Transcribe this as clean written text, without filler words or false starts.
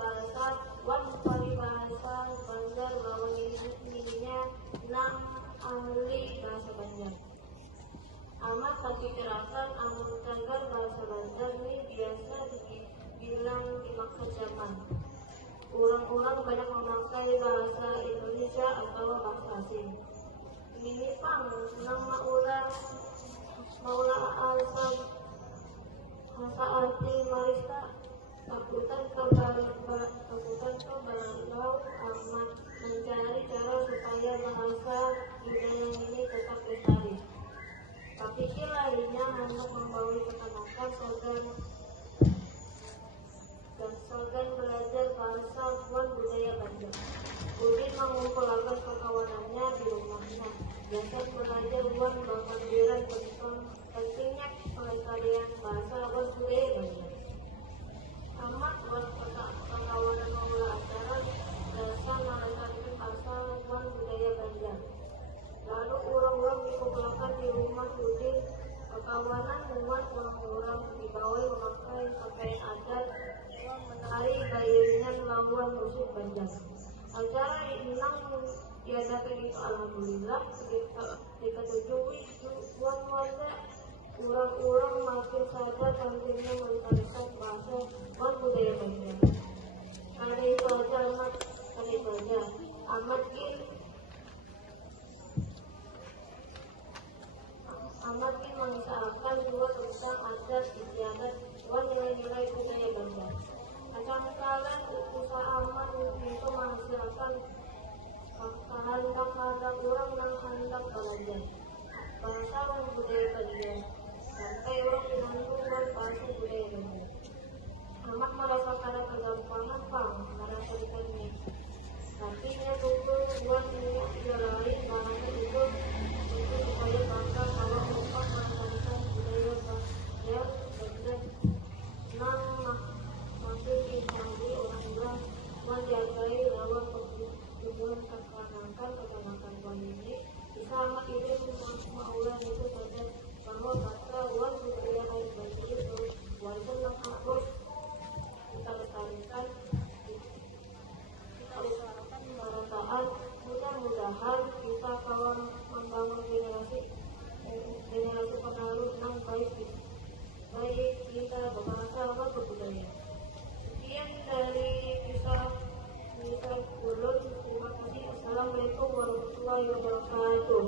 bahasa wan paribahasa Banjar lawan ininya nang ahli bahasa Banjar. Amat tapi kerasan amun Canggar bahasa Banjar ini biasa dibilang dimaksud zaman. Orang-orang banyak memakai bahasa Indonesia atau bahasa asing. Ini pang nama ulah Maula Al-Sab Hasa Arti Marista Kabutan Kebalau amat mencari cara supaya bahasa budaya ini tetap lestari. Tapi lainnya hanya membawa kekanakan slogan belajar bahasa wan budaya Banjar. Udin mengumpulkan kekawanannya di rumahnya. Biasa belajar wan bakandiran tentang pentingnya pelestarian bahasa wan budaya Banjar. Amat buat pengkawanan maula acara dasar melestarikan bahasa wan budaya Banjar. Lalu orang-orang dikumpulkan di rumah Udin. Kekawanan dengan orang-orang di bawah memakai pakaian adat yang menari gayanya melawan musuh Banjar. Acara inang diadakan itu alhamdulillah diketujui tuan warga. Orang-orang makin sadar pentingnya melestarikan bahasa dan budaya Banjar. Karena itu aja amat mengisahkan dua tentang adat istiadat dan nilai-nilai budaya Banjar. Kadang-kadang usaha amat itu menghasilkan kehendak orang yang hendak belajar bahasa dan budaya Banjar. Sampai orang menanggung bahasa budaya Banjar. Amat merasa pada kegampangan pang merasaikannya. Tapi dia betul buat dia lain bahasa itu supaya bangsa kalau lupa melestarikan budaya Banjar Banjar. Masih dihandi orang bilang menjagai lawan pertumbuhan kekanakan ini bisa amat ini maulah itu saja bahwa bahasa wan budaya Banjar itu walaupun yang harus kita lestarikan pemerataan. Mudah-mudahan kita kawan membangun generasi penerus yang baik kita berbahasa dan berbudaya. Sekian dari kisah ulun. Terima kasih. Assalamualaikum warahmatullahi wabarakatuh.